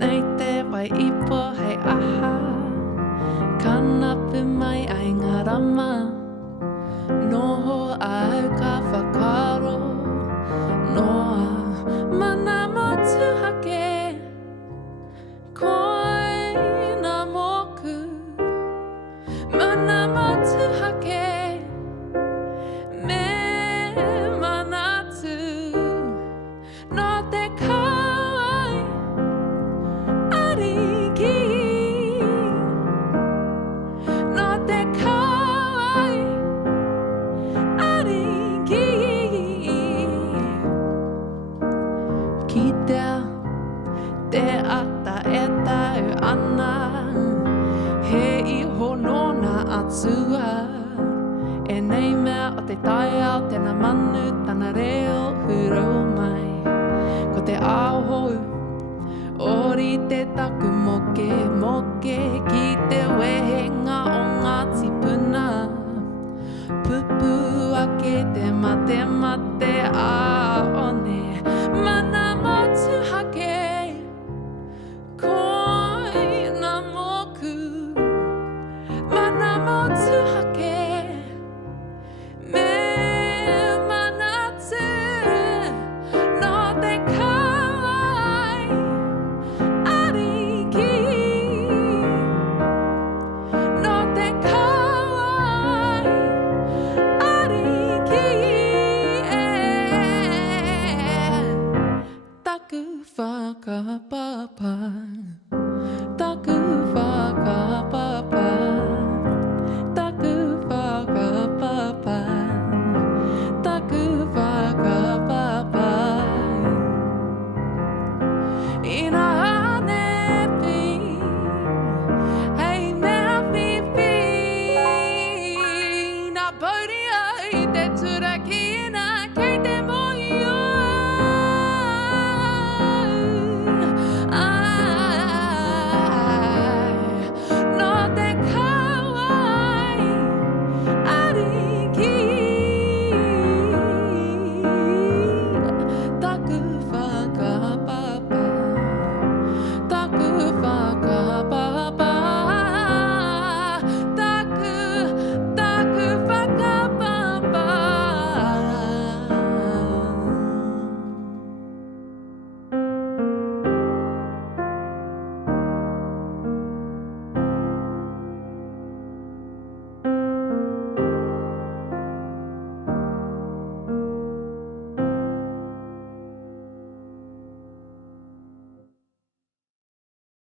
Nei te wai ipo hei aha Kanapu mai ai ngā rama Noho au ka whakaro Noa mana motu hake Koe nā moku Mana motu hake Me manatu No te kauai ariki No te kauai ariki Ki te ata e tau ana He iho nona atua E nei mea o te tai au tēnā manu Tana reo hurau mai Ko te aohou Ori te taku moke moke Ki te wehenga o ngā tipuna Pupu ake te mate mate aone Mana motu hake Koe nā moku Mana motu hake Me manatu No te kauai ariki No te kauai ariki Taku whakapapa Taku whakapapa Taku whakapapa Taku whakapapa Ina